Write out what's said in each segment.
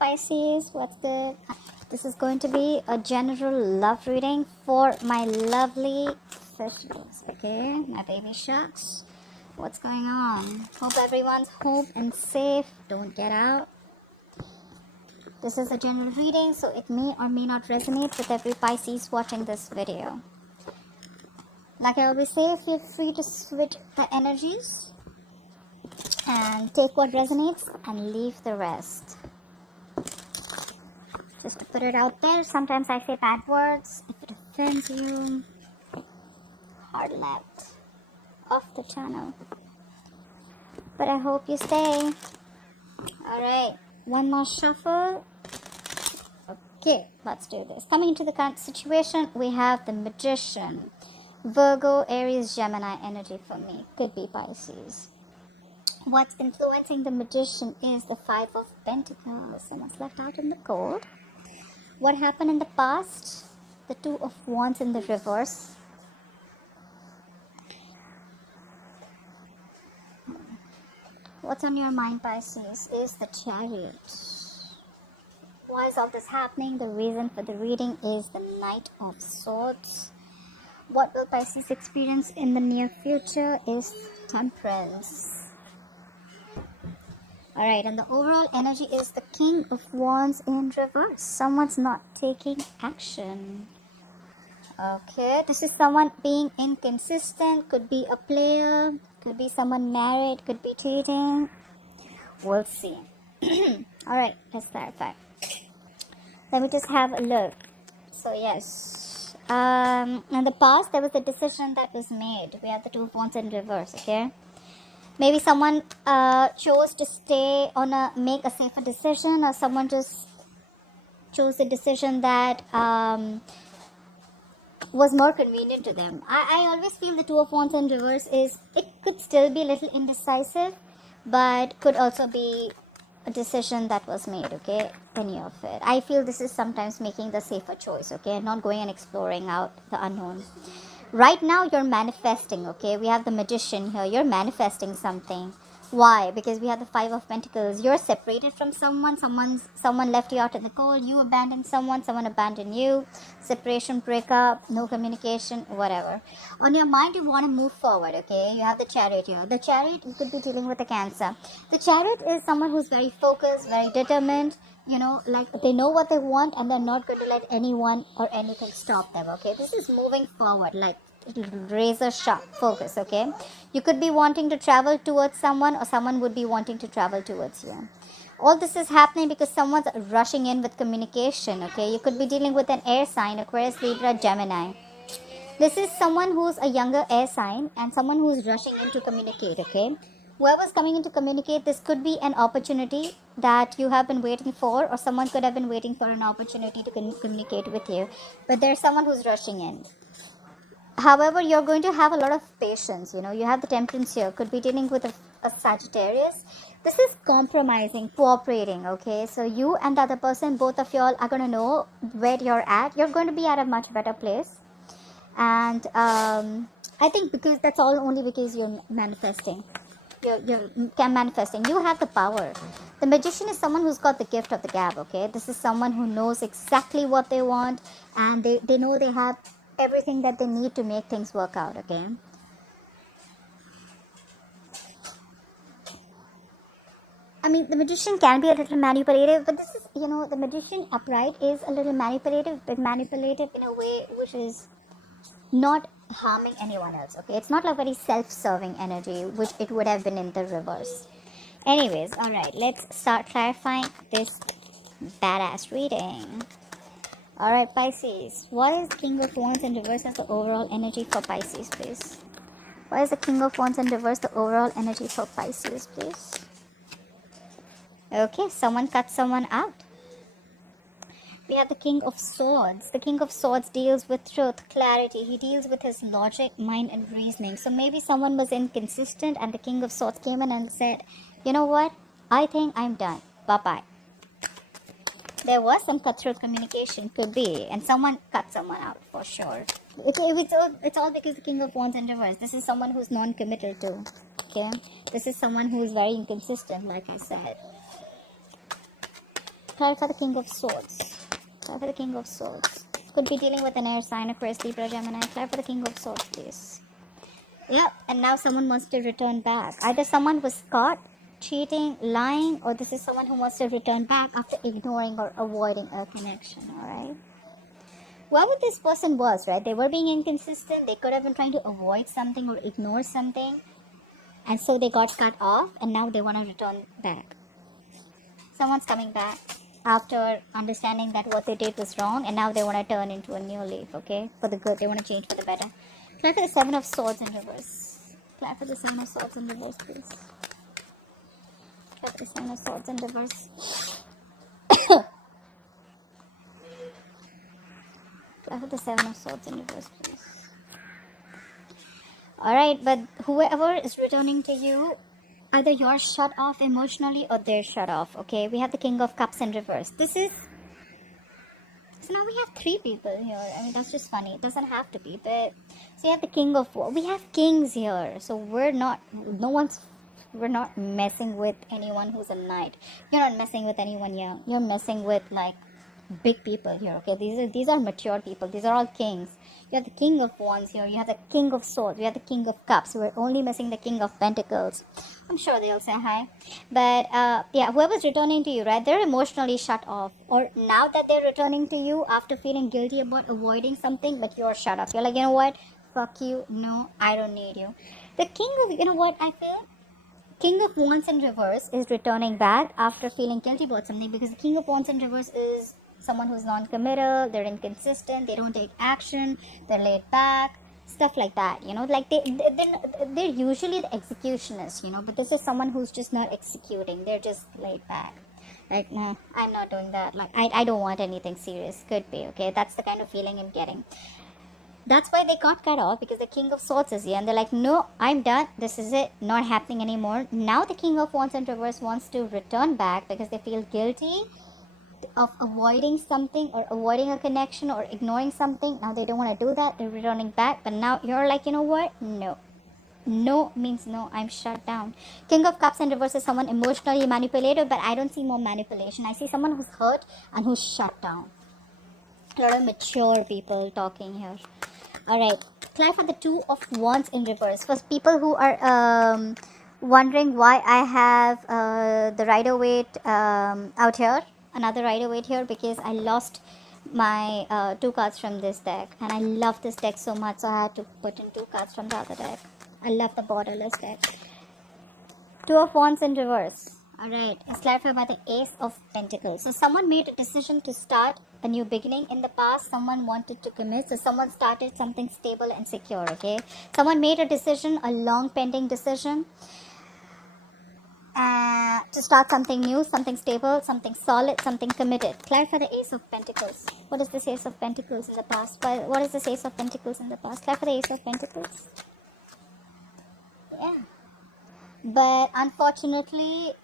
Pisces. What's the... This is going to be a general love reading for my lovely fishes, okay? My baby sharks. What's going on? Hope everyone's home and safe. Don't get out. This is a general reading, so it may or may not resonate with every Pisces watching this video. Like I always say, feel free to switch the energies and take what resonates and leave the rest. Just to put it out there, sometimes I say bad words. If it offends you, hard left off the channel. But I hope you stay. Alright, one more shuffle. Okay, let's do this. Coming into the current situation, we have the Magician. Virgo, Aries, Gemini energy for me. Could be Pisces. What's influencing the Magician is the Five of Pentacles. Someone's left out in the cold. What happened in the past? The Two of Wands in the reverse. What's on your mind, Pisces, is the Chariot. Why is all this happening? The reason for the reading is the Knight of Swords. What will Pisces experience in the near future is Temperance. Alright, and the overall energy is the King of Wands in reverse. Someone's not taking action. Okay, this is someone being inconsistent. Could be a player, could be someone married, could be cheating. We'll see. Alright, let's clarify. Let me just have a look. So yes, in the past there was a decision that was made. We have the Two of Wands in reverse, okay? Maybe someone chose to stay on make a safer decision, or someone just chose a decision that was more convenient to them. I always feel the Two of Wands in reverse is, it could still be a little indecisive, but could also be a decision that was made, okay? Any of it. I feel this is sometimes making the safer choice, okay? Not going and exploring out the unknown. Right now, you're manifesting, okay? We have the Magician here. You're manifesting something. Why? Because we have the Five of Pentacles. You're separated from someone. Someone left you out in the cold. You abandoned someone. Someone abandoned you. Separation, breakup, no communication, whatever. On your mind, you want to move forward, okay? You have the Chariot here. The Chariot, you could be dealing with a Cancer. The Chariot is someone who's very focused, very determined. You know, like they know what they want and they're not going to let anyone or anything stop them, okay? This is moving forward, like razor sharp focus, okay? You could be wanting to travel towards someone, or someone would be wanting to travel towards you. All this is happening because someone's rushing in with communication, okay? You could be dealing with an air sign, Aquarius, Libra, Gemini. This is someone who's a younger air sign and someone who's rushing in to communicate, okay? Whoever's coming in to communicate, this could be an opportunity that you have been waiting for, or someone could have been waiting for an opportunity to communicate with you. But there's someone who's rushing in. However, you're going to have a lot of patience. You know, you have the Temperance here. Could be dealing with a Sagittarius. This is compromising, cooperating, okay? So you and the other person, both of y'all are going to know where you're at. You're going to be at a much better place. And I think because that's all only because you're manifesting. You're manifesting. You have the power. The Magician is someone who's got the gift of the gab, okay? This is someone who knows exactly what they want, and they know they have everything that they need to make things work out, okay? I mean, the Magician can be a little manipulative, but this is, you know, the Magician upright is a little manipulative, but manipulative in a way which is not harming anyone else, okay? It's not a very self-serving energy, which it would have been in the reverse. Anyways, alright, let's start clarifying this badass reading. Alright, Pisces, what is King of Wands in reverse as the overall energy for Pisces, please? What is the King of Wands in reverse, the overall energy for Pisces, please? Okay, someone cut someone out. We have the King of Swords. The King of Swords deals with truth, clarity. He deals with his logic, mind, and reasoning. So maybe someone was inconsistent and the King of Swords came in and said, you know what? I think I'm done. Bye-bye. There was some cutthroat communication, could be. And someone cut someone out for sure. It's all because the King of Wands in reverse. This is someone who's non-committal too. Okay? This is someone who's very inconsistent, like I said. Clarify the King of Swords. Clarify the King of Swords. Could be dealing with an air sign, Aquarius, Libra, Gemini. Clarify the King of Swords, please. Yeah, and now someone wants to return back. Either someone was caught cheating, lying, or this is someone who wants to return back after ignoring or avoiding a connection, alright? Whoever this person was, right, they were being inconsistent. They could have been trying to avoid something or ignore something. And so they got cut off, and now they want to return back. Someone's coming back after understanding that what they did was wrong, and now they want to turn into a new leaf, okay? For the good, they want to change for the better. Clarify the Seven of Swords in reverse. Clarify the Seven of Swords in reverse, please. Clarify the Seven of Swords in reverse. Clarify the Seven of Swords in reverse, please. Alright, but whoever is returning to you, either you're shut off emotionally or they're shut off, okay? We have the King of Cups in reverse. So now we have 3 people here. I mean, that's just funny. It doesn't have to be, but... So you have the King of... We have kings here. So we're not messing with anyone who's a knight. You're not messing with anyone young. You're messing with, like, big people here, okay? These are mature people. These are all kings. You have the King of Wands here. You have the King of Swords. You have the King of Cups. We're only missing the King of Pentacles. I'm sure they'll say hi. But, yeah, whoever's returning to you, right, they're emotionally shut off. Or now that they're returning to you after feeling guilty about avoiding something, but you're shut off. You're like, you know what? Fuck you. No, I don't need you. The King of, you know what I feel? King of Wands in reverse is returning back after feeling guilty about something, because the King of Wands in reverse is someone who's non-committal, they're inconsistent, they don't take action, they're laid back, stuff like that, you know, like they're usually the executionists, you know, but this is someone who's just not executing, they're just laid back, like, no, I'm not doing that, like, I don't want anything serious, could be, okay, that's the kind of feeling I'm getting. That's why they got cut off, because the King of Swords is here, and they're like, no, I'm done, this is it, not happening anymore. Now the King of Wands in reverse wants to return back because they feel guilty of avoiding something or avoiding a connection or ignoring something. Now they don't want to do that, they're returning back, but now you're like, you know what, no means no, I'm shut down. King of Cups in reverse is someone emotionally manipulated, but I don't see more manipulation. I see someone who's hurt and who's shut down. A lot of mature people talking here. Alright, clarify the Two of Wands in reverse. For people who are wondering why I have the Rider-Waite out here, another Rider-Waite here, because I lost my 2 cards from this deck, and I love this deck so much, so I had to put in 2 cards from the other deck. I love the borderless deck. Two of Wands in reverse. Alright, it's clarified by the Ace of Pentacles. So someone made a decision to start a new beginning in the past. Someone wanted to commit. So someone started something stable and secure, okay? Someone made a decision, a long pending decision, to start something new, something stable, something solid, something committed. Clarify the Ace of Pentacles. What is this Ace of Pentacles in the past? What is this Ace of Pentacles in the past? Clarify the Ace of Pentacles. Yeah. But unfortunately,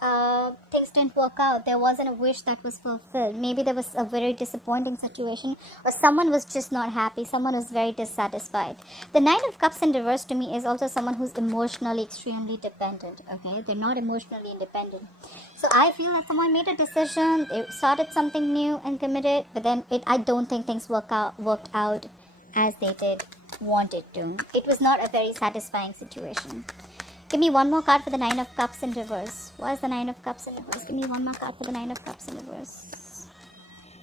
things didn't work out. There wasn't a wish that was fulfilled. Maybe there was a very disappointing situation, or someone was just not happy. Someone was very dissatisfied. The Nine of Cups in reverse to me is also someone who's emotionally extremely dependent. Okay, they're not emotionally independent. So I feel like someone made a decision, they started something new and committed, but then I don't think things worked out as they did want it to. It was not a very satisfying situation. Give me one more card for the Nine of Cups in reverse. Why is the Nine of Cups in reverse? Give me one more card for the Nine of Cups in reverse.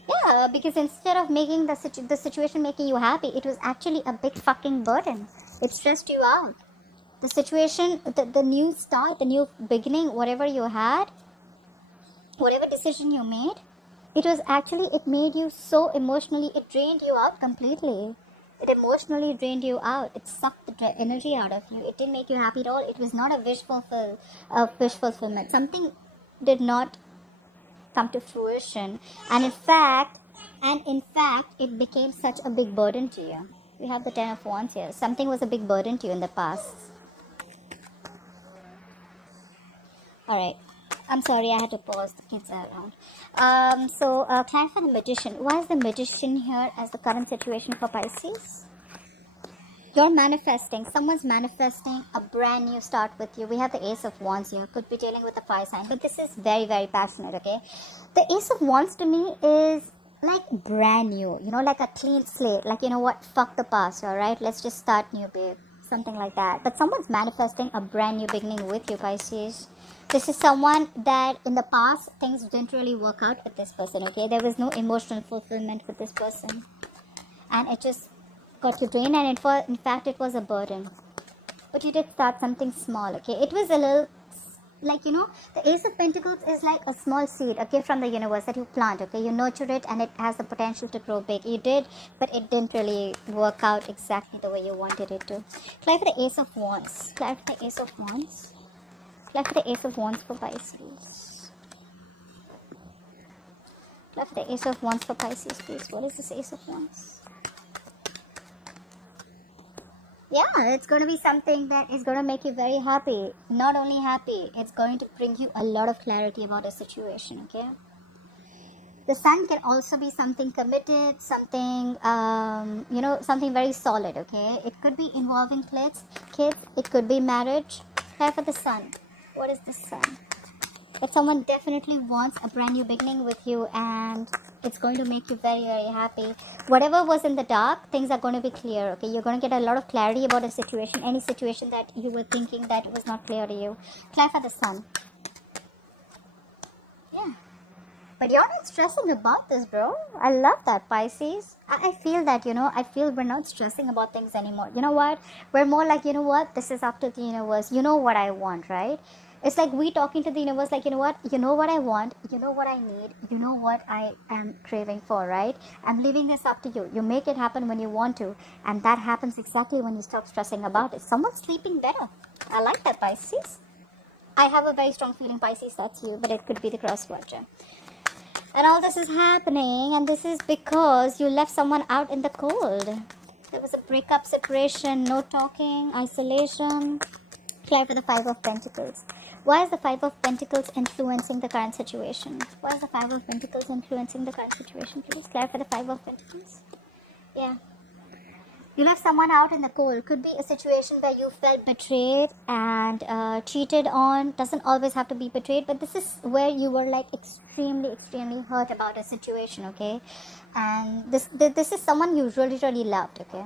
Yeah, because instead of making the situation making you happy, it was actually a big fucking burden. It stressed you out. The situation, the new start, the new beginning, whatever you had, whatever decision you made, it made you so emotionally, it drained you out completely. It emotionally drained you out. It sucked the energy out of you. It didn't make you happy at all. It was not a wish fulfillment. Something did not come to fruition. And in fact, it became such a big burden to you. We have the Ten of Wands here. Something was a big burden to you in the past. Alright. I'm sorry, I had to pause. The kids are around. Clarify the Magician. Why is the Magician here as the current situation for Pisces? You're manifesting. Someone's manifesting a brand new start with you. We have the Ace of Wands here. Could be dealing with a fire sign. But this is very, very passionate, okay? The Ace of Wands to me is like brand new. You know, like a clean slate. Like, you know what? Fuck the past, alright? Let's just start new, babe. Something like that. But someone's manifesting a brand new beginning with you, Pisces. This is someone that in the past, things didn't really work out with this person, okay? There was no emotional fulfillment with this person. And it just got you drained, and in fact it was a burden. But you did start something small, okay? It was a little, like, you know, the Ace of Pentacles is like a small seed, okay, from the universe that you plant, okay? You nurture it and it has the potential to grow big. You did, but it didn't really work out exactly the way you wanted it to. Apply for the Ace of Wands. Apply for the Ace of Wands. Apply for the Ace of Wands for Pisces. Apply for the Ace of Wands for Pisces, please. What is this Ace of Wands? Yeah, it's going to be something that is going to make you very happy. Not only happy, it's going to bring you a lot of clarity about a situation, okay? The Sun can also be something committed, something, you know, something very solid, okay? It could be involving kids. It could be marriage. Try for the Sun. What is the Sun? That someone definitely wants a brand new beginning with you, and it's going to make you very, very happy. Whatever was in the dark, things are going to be clear, okay? You're going to get a lot of clarity about a situation, any situation that you were thinking that was not clear to you. Apply for the Sun. Yeah. But you're not stressing about this, bro. I love that, Pisces. I feel that, you know, I feel we're not stressing about things anymore. You know what? We're more like, you know what? This is up to the universe. You know what I want, right? It's like we talking to the universe like, you know what? You know what I want. You know what I need. You know what I am craving for, right? I'm leaving this up to you. You make it happen when you want to. And that happens exactly when you stop stressing about it. Someone's sleeping better. I like that, Pisces. I have a very strong feeling, Pisces, that's you. But it could be the cross watcher. And all this is happening, and this is because you left someone out in the cold. There was a breakup, separation, no talking, isolation. Apply for the Five of Pentacles. Why is the Five of Pentacles influencing the current situation? Why is the Five of Pentacles influencing the current situation? Please apply for the Five of Pentacles. Yeah. You left someone out in the cold. Could be a situation where you felt betrayed and cheated on. Doesn't always have to be betrayed, but this is where you were like extremely hurt about a situation, okay? And this is someone you really loved, okay?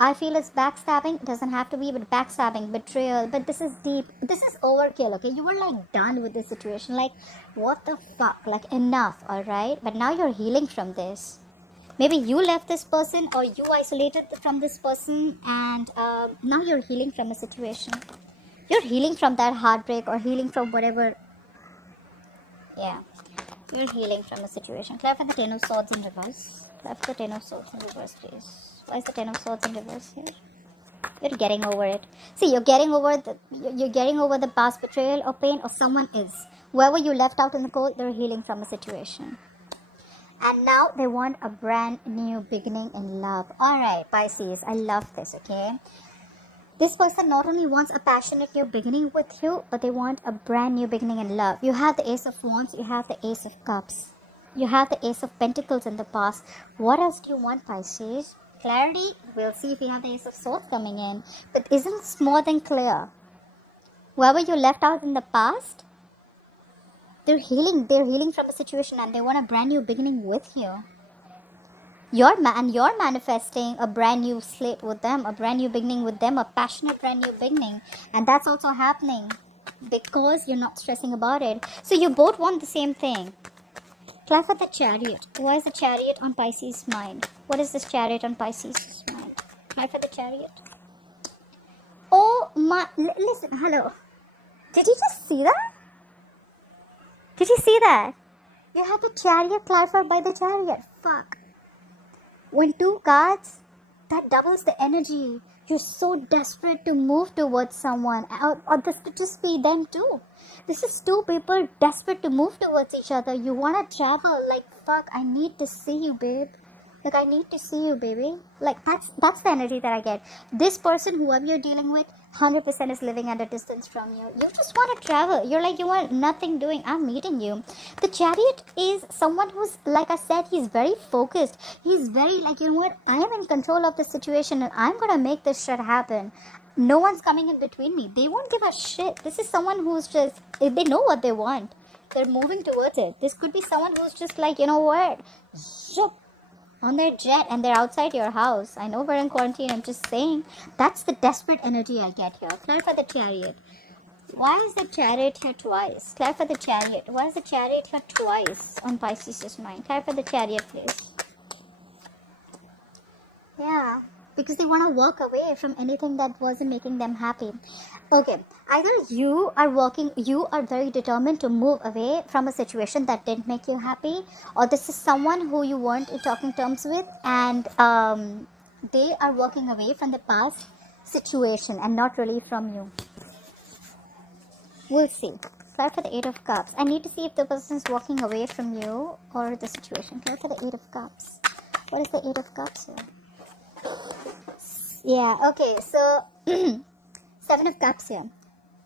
I feel it's backstabbing. It doesn't have to be, but backstabbing, betrayal. But this is deep. This is overkill, okay? You were like done with this situation. Like, what the fuck? Like, enough, alright? But now you're healing from this. Maybe you left this person or you isolated from this person, and now you're healing from a situation. You're healing from that heartbreak or healing from whatever. Yeah. You're healing from a situation. Clap for the Ten of Swords in reverse. Clap for the Ten of Swords in reverse, please. Why is the Ten of Swords in reverse here? You're getting over it. See, you're getting over the past betrayal or pain of someone else. Whoever you left out in the cold, they're healing from a situation. And now they want a brand new beginning in love. Alright, Pisces, I love this, okay? This person not only wants a passionate new beginning with you, but they want a brand new beginning in love. You have the Ace of Wands, you have the Ace of Cups. You have the Ace of Pentacles in the past. What else do you want, Pisces? Clarity, we'll see if we have the Ace of Swords coming in. But isn't this more than clear? Whoever you left out in the past, they're healing from a situation and they want a brand new beginning with you. You're manifesting a brand new slate with them, a brand new beginning with them, a passionate brand new beginning. And that's also happening because you're not stressing about it. So you both want the same thing. Clap for the Chariot. Why is the Chariot on Pisces' mind? What is this Chariot on Pisces' mind? Clap for the Chariot. Oh my, listen, hello. Did you just see that? Did you see that? You have the Chariot clarified by the Chariot. Fuck. When two cards, that doubles the energy. You're so desperate to move towards someone. Or this could just be them too. This is two people desperate to move towards each other. You want to travel. Like, fuck, I need to see you, babe. Like, I need to see you, baby. Like, that's the energy that I get. This person, whoever you're dealing with, 100% is living at a distance from you. You just want to travel. You're like, you want nothing doing. I'm meeting you. The Chariot is someone who's, like I said, he's very focused. He's very like, you know what? I am in control of the situation and I'm going to make this shit happen. No one's coming in between me. They won't give a shit. This is someone who's just, they know what they want. They're moving towards it. This could be someone who's just like, you know what? Shit. On their jet and they're outside your house. I know we're in quarantine. I'm just saying. That's the desperate energy I get here. Clarify the Chariot. Why is the Chariot here twice? Clarify the Chariot. Why is the Chariot here twice on Pisces' mind? Clarify the Chariot, please. Yeah. Because they want to walk away from anything that wasn't making them happy. Okay, either you are very determined to move away from a situation that didn't make you happy, or this is someone who you weren't in talking terms with, and they are walking away from the past situation and not really from you. We'll see. Clarify the Eight of Cups. I need to see if the person is walking away from you or the situation. Clarify the Eight of Cups. What is the Eight of Cups here? Yeah, okay, so Seven of Cups here.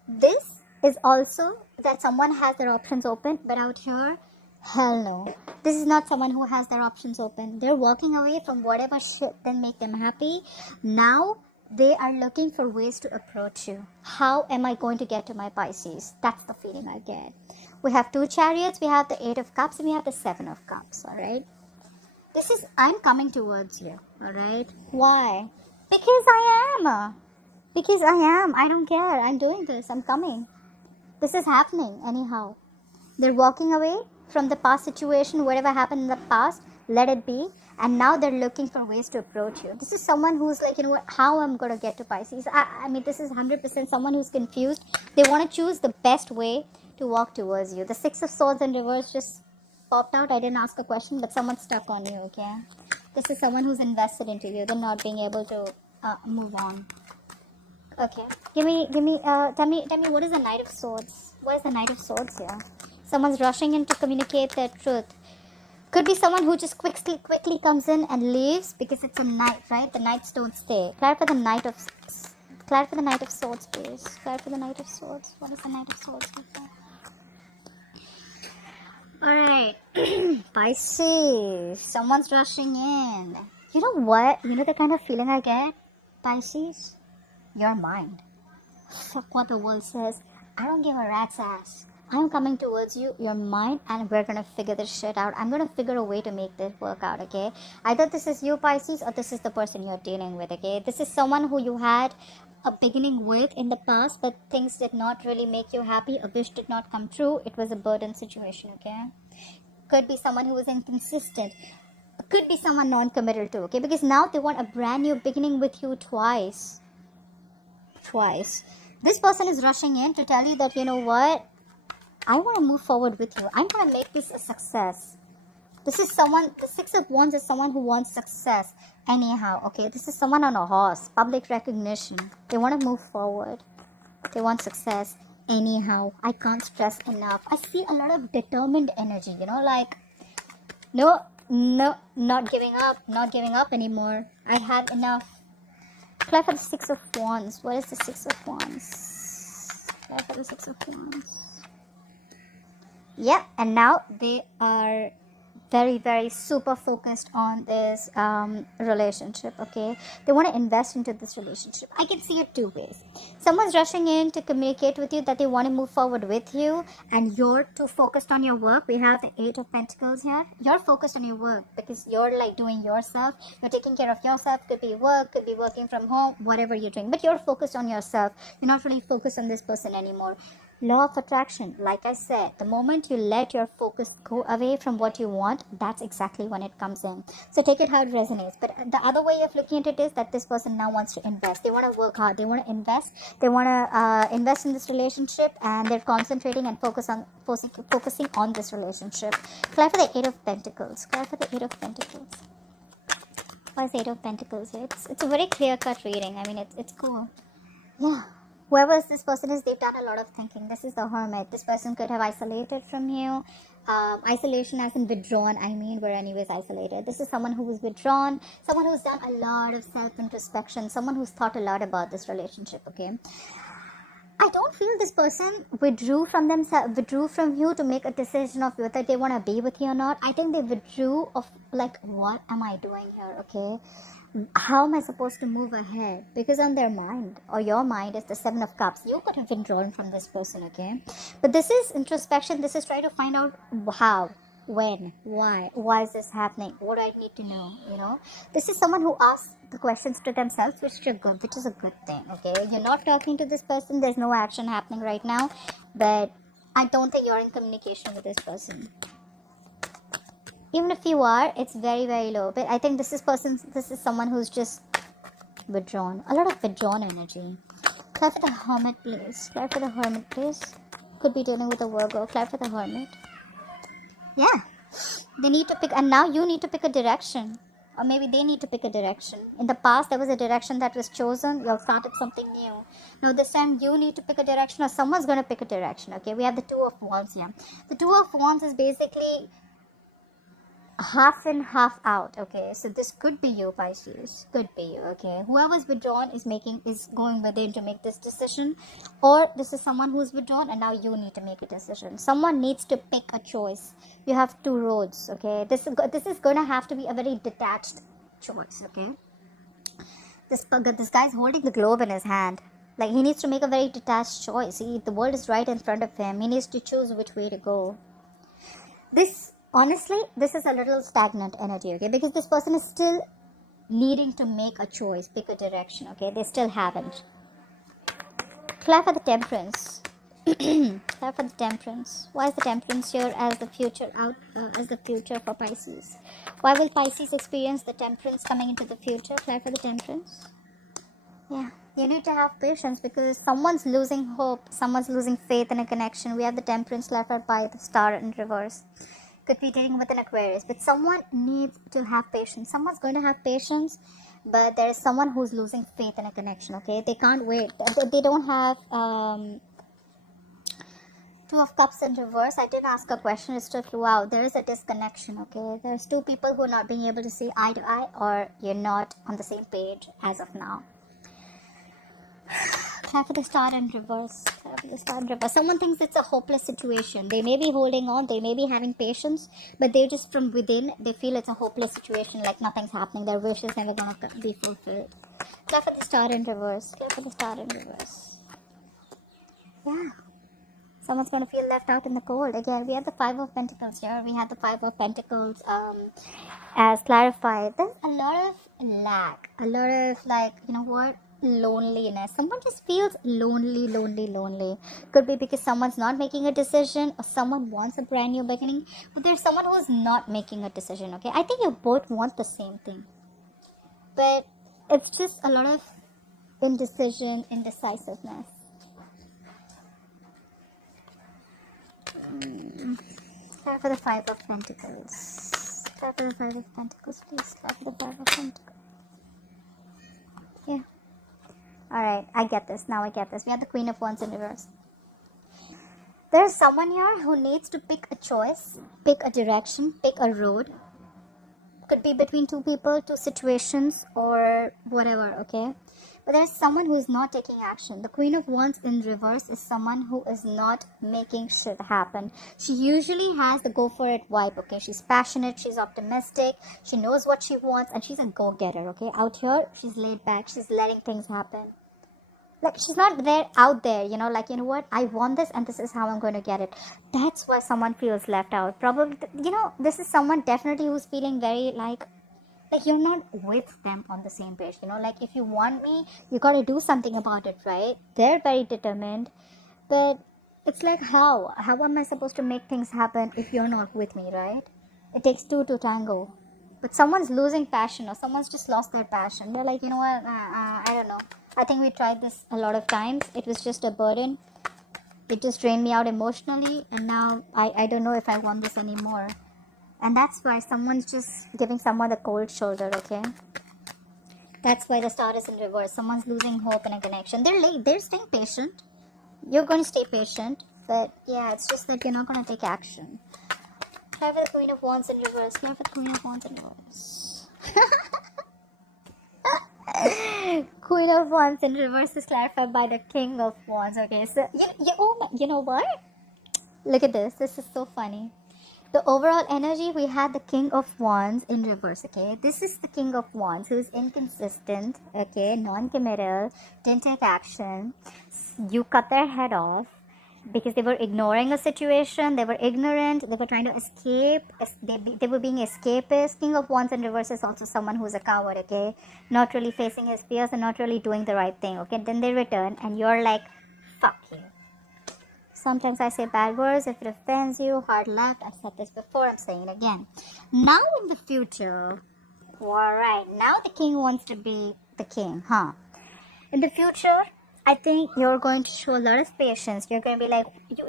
This is also that someone has their options open, but out here, hell no. This is not someone who has their options open. They're walking away from whatever shit didn't make them happy. Now, they are looking for ways to approach you. How am I going to get to my Pisces? That's the feeling I get. We have two Chariots, we have the Eight of Cups, and we have the Seven of Cups, alright? This is, I'm coming towards you, alright? Why? Because I am. Because I am. I don't care. I'm doing this. I'm coming. This is happening anyhow. They're walking away from the past situation, whatever happened in the past, let it be. And now they're looking for ways to approach you. This is someone who's like, you know what, how I'm going to get to Pisces. I mean, this is 100% someone who's confused. They want to choose the best way to walk towards you. The Six of Swords in reverse just popped out. I didn't ask a question, but someone's stuck on you, okay? This is someone who's invested into you. They're not being able to move on. Okay. Tell me, what is the Knight of Swords? What is the Knight of Swords here? Someone's rushing in to communicate their truth. Could be someone who just quickly comes in and leaves because it's a knight, right? The knights don't stay. Clarify the Knight of Swords, please. Clarify the Knight of Swords. What is the Knight of Swords here? Alright. Pisces. Someone's rushing in. You know what? You know the kind of feeling I get? Pisces? You're mine. Fuck what the world says. I don't give a rat's ass. I'm coming towards you. You're mine, and we're gonna figure this shit out. I'm gonna figure a way to make this work out, okay? Either this is you, Pisces, or this is the person you're dealing with, okay? This is someone who you had a beginning with in the past, but things did not really make you happy. A wish did not come true. It was a burden situation, okay? Could be someone who was inconsistent. Could be someone non-committal too, okay? Because now they want a brand new beginning with you twice. This person is rushing in to tell you that, you know what? I want to move forward with you. I'm going to make this a success. This is someone, the Six of Wands is someone who wants success anyhow, okay? This is someone on a horse, public recognition. They want to move forward. They want success anyhow. I can't stress enough. I see a lot of determined energy, you know, like, no, not giving up anymore. I have enough. Clarify the Six of Wands. What is the Six of Wands? Clarify the Six of Wands. Yeah, and now they are very, very super focused on this relationship, okay? They want to invest into this relationship. I can see it two ways. Someone's rushing in to communicate with you that they want to move forward with you, and you're too focused on your work. We have the Eight of Pentacles here. You're focused on your work because you're like doing yourself. You're taking care of yourself. Could be work, could be working from home, whatever you're doing. But you're focused on yourself. You're not really focused on this person anymore. Law of attraction, like I said, the moment you let your focus go away from what you want, that's exactly when it comes in. So take it how it resonates. But the other way of looking at it is that this person now wants to invest. They want to work hard. They want to invest. They want to invest in this relationship, and they're concentrating and focusing on this relationship. Clarify the Eight of Pentacles. Clarify the Eight of Pentacles. What is the Eight of Pentacles here? It's a very clear-cut reading. I mean, it's cool. Yeah. whoever this person is, they've done a lot of thinking. This is the Hermit. This person could have isolated from you. Isolation as in withdrawn, I mean, we're anyways isolated. This is someone who is withdrawn, someone who's done a lot of self-introspection, someone who's thought a lot about this relationship, okay? I don't feel this person withdrew from you to make a decision of whether they want to be with you or not. I think they withdrew of like, what am I doing here, okay? How am I supposed to move ahead? Because on their mind, or your mind, is the Seven of Cups. You could have withdrawn from this person, okay? But this is introspection. This is trying to find out how, when, why is this happening? What do I need to know, you know? This is someone who asks the questions to themselves, which is a good thing, okay? You're not talking to this person. There's no action happening right now, but I don't think you're in communication with this person. Even if you are, it's very, very low. But I think this is someone who's just withdrawn. A lot of withdrawn energy. Clear for the Hermit, please. Clear for the Hermit, please. Could be dealing with a Virgo. Clear for the Hermit. Yeah. They need to pick, and now you need to pick a direction. Or maybe they need to pick a direction. In the past, there was a direction that was chosen. You all started something new. Now this time, you need to pick a direction, or someone's going to pick a direction, okay? We have the Two of Wands here. The Two of Wands is basically half in, half out, okay? So this could be you, Pisces. Could be you, okay? Whoever's withdrawn is going within to make this decision, or this is someone who's withdrawn and now you need to make a decision. Someone needs to pick a choice. You have two roads, okay? This is going to have to be a very detached choice, okay? This guy's holding the globe in his hand. Like, he needs to make a very detached choice. The world is right in front of him. He needs to choose which way to go. Honestly, this is a little stagnant energy, okay? Because this person is still needing to make a choice, pick a direction, okay? They still haven't. Clear for the Temperance. Clear for the Temperance. Why is the Temperance here as the future for Pisces? Why will Pisces experience the Temperance coming into the future? Clear for the Temperance. Yeah, you need to have patience because someone's losing hope. Someone's losing faith in a connection. We have the Temperance left by the Star in reverse. Could be dealing with an Aquarius, but someone needs to have patience. Someone's going to have patience, but there is someone who's losing faith in a connection, okay? They can't wait. They don't have Two of Cups in reverse. I didn't ask a question, it still flew out. There is a disconnection, okay? There's two people who are not being able to see eye to eye, or you're not on the same page as of now. Clear for the Star in reverse. Clear for the Star in reverse. Someone thinks it's a hopeless situation. They may be holding on, they may be having patience, but they just from within, they feel it's a hopeless situation, like nothing's happening. Their wish is never going to be fulfilled. Clear for the Star in reverse. Clear for the Star in reverse. Yeah. Someone's going to feel left out in the cold. Again, we have the Five of Pentacles here. We had the Five of Pentacles as clarified. There's a lot of lack. A lot of, like, you know what? Loneliness. Someone just feels lonely. Could be because someone's not making a decision, or someone wants a brand new beginning, but there's someone who's not making a decision, okay? I think you both want the same thing, but it's just a lot of indecisiveness. Clear for the Five of Pentacles. Clear for the Five of Pentacles, please. Clear for the Five of Pentacles. Yeah. Alright, I get this. Now I get this. We have the Queen of Wands in reverse. There's someone here who needs to pick a choice, pick a direction, pick a road. Could be between two people, two situations, or whatever, okay? But there's someone who is not taking action. The Queen of Wands in reverse is someone who is not making shit happen. She usually has the go for it vibe, okay? She's passionate, she's optimistic, she knows what she wants, and she's a go-getter, okay? Out here, she's laid back, she's letting things happen. Like, she's not out there, you know, like, you know what, I want this and this is how I'm going to get it. That's why someone feels left out. Probably, you know, this is someone definitely who's feeling very, like you're not with them on the same page, you know, like, if you want me, you got to do something about it, right? They're very determined, but it's like, how am I supposed to make things happen if you're not with me, right? It takes two to tango. But someone's losing passion, or someone's just lost their passion. They're like, you know what, I don't know. I think we tried this a lot of times. It was just a burden. It just drained me out emotionally. And now I don't know if I want this anymore. And that's why someone's just giving someone a cold shoulder, okay? That's why the star is in reverse. Someone's losing hope in a connection. They're staying patient. You're going to stay patient. But yeah, it's just that you're not going to take action. Try for the Queen of Wands in reverse. Try for the Queen of Wands in reverse. Queen of Wands in reverse is clarified by the King of Wands. Okay, so you know what? Look at this. This is so funny. The overall energy, we had the King of Wands in reverse. Okay, this is the King of Wands who is inconsistent. Okay, non-committal, didn't take action. You cut their head off because they were ignoring a situation, they were ignorant, they were trying to escape, they were being escapist. King of Wands in reverse is also someone who's a coward, okay, not really facing his fears and not really doing the right thing, okay. Then they return and you're like, fuck you. Sometimes I say bad words, if it offends you, hard left. I've said this before, I'm saying it again. Now in the future, alright, now the king wants to be the king, huh? In the future, I think you're going to show a lot of patience. You're going to be like,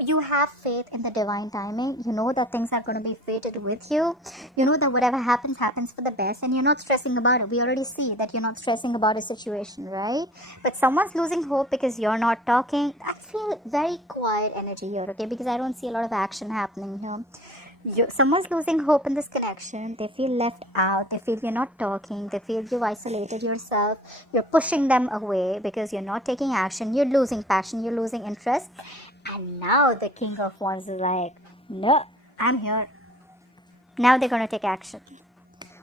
you have faith in the divine timing. You know that things are going to be fated with you. You know that whatever happens, happens for the best. And you're not stressing about it. We already see that you're not stressing about a situation, right? But someone's losing hope because you're not talking. I feel very quiet energy here, okay? Because I don't see a lot of action happening here. Someone's losing hope in this connection. They feel left out. They feel you're not talking. They feel you've isolated yourself. You're pushing them away because you're not taking action. You're losing passion. You're losing interest. And now the King of Wands is like, no, I'm here. Now they're going to take action.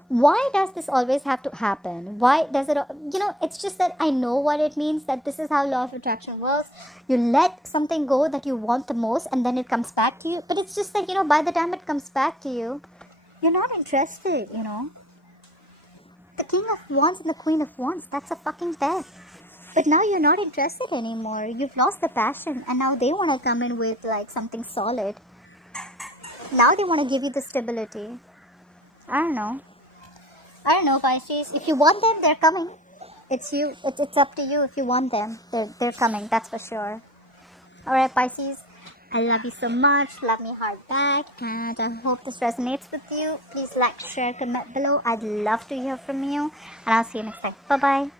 Why does this always have to happen? Why does it, it's just that I know what it means, that this is how law of attraction works. You let something go that you want the most and then it comes back to you. But it's just that, by the time it comes back to you, you're not interested, The King of Wands and the Queen of Wands, that's a fucking pair. But now you're not interested anymore. You've lost the passion and now they want to come in with like something solid. Now they want to give you the stability. I don't know, Pisces. If you want them, they're coming. It's you. It's up to you if you want them. They're coming. That's for sure. All right, Pisces. I love you so much. Love me hard back. And I hope this resonates with you. Please like, share, comment below. I'd love to hear from you. And I'll see you next time. Bye-bye.